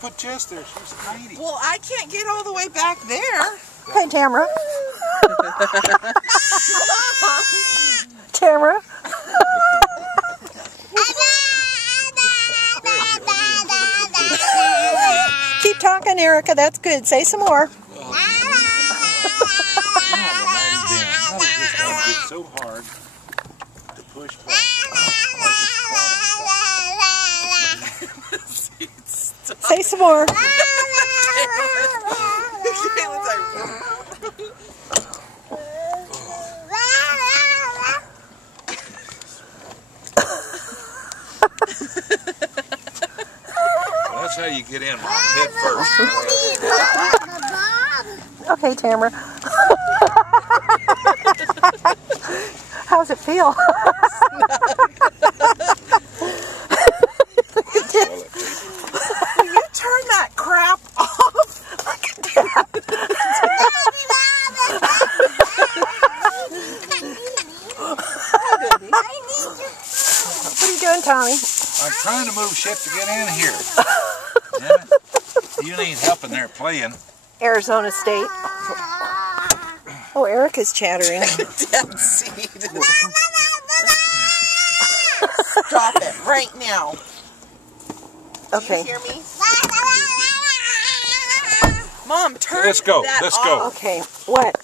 put Jess there. She's tiny. Well, I can't get all the way back there. Hey, Tamara. Tamara. Keep talking, Erica. That's good. Say some more. It's so hard to push back. Say some more. That's how you get in, Mom. Head first. Okay, Tamara. How's it feel? Will you turn that crap off? Look at that. What are you doing, Tommy? I'm trying to move shit to get in here. Damn it. You need help in there playing. Arizona State. Oh, Erica's chattering. Dead seed. Stop it right now. Okay. Do you hear me? Mom, turn Let's go. that Let's off. go. Okay. What?